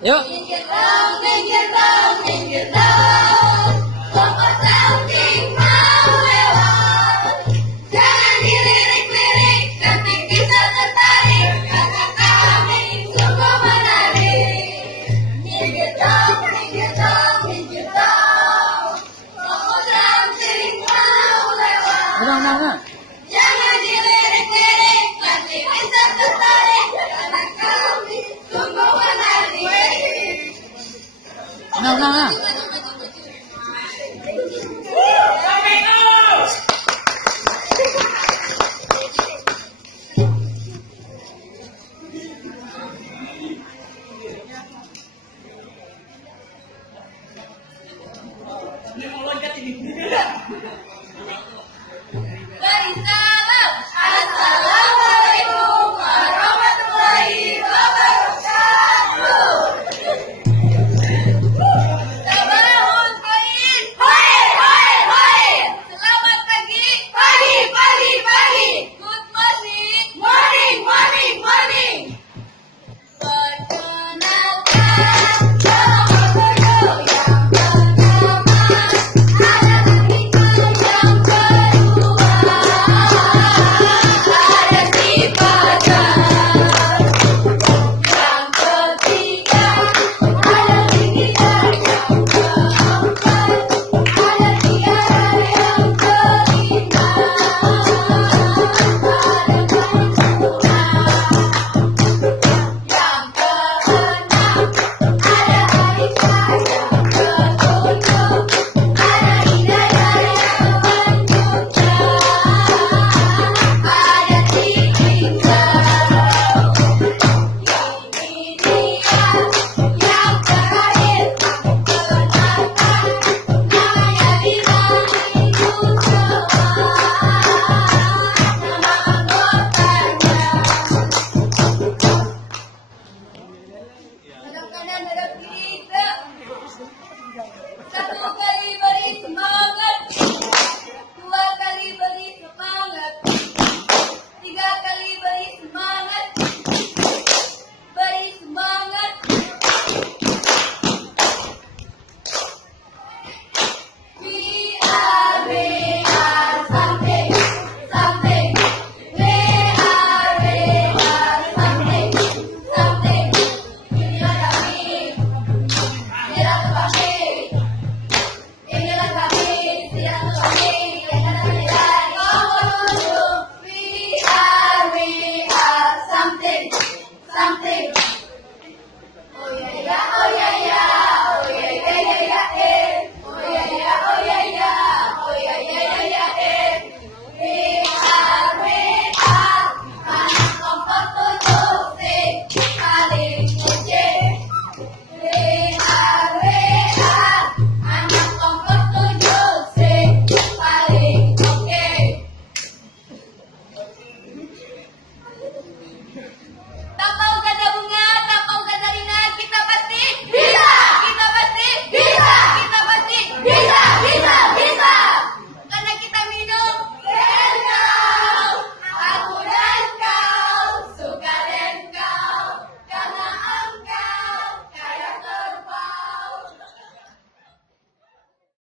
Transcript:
Yuk. Minggir dong, minggir dong, minggir dong. Kelompok something mau lewat. Jangan dilirik-lirik, tapi kita tertarik. Karena kami sungguh menarik. Minggir dong, minggir dong, minggir dong. Kelompok something mau lewat. Nah. Jangan dilirik-lirik, tapi kita tertarik. Karena kami sungguh menarik. Nah. Beri salam. Assalamualaikum warahmatullahi wabarakatuh. Sabahun khair. Khair, khair, khair. Selamat pagi. Pagi, pagi, pagi. Good morning. Morning, morning, morning. Perkenalkan nama guru yang pertama adalah kita yang kedua. Ada si Fajar. Yang ketiga ada si Dida. Yang keempat ada Tiara. Yang kelima ada Maimuna. Yang keenam ada Aisyah. Yang ketujuh ada Hidayah. Yang ketujuh ada Tika. Ini dia yang terakhir aku kenalkan. Namanya Bilal Yusuf. Nama anggotanya. Hadap kanan, hadap kiri, gerak. Satu kali beri semangat. Dua kali beri semangat. Tiga kali beri semangat. Beri semangat. We are something, something. We are something, something. Inilah kami, inilah kami, inilah kami, inilah kami. Yang ada nilai nomor 7. We are something, something.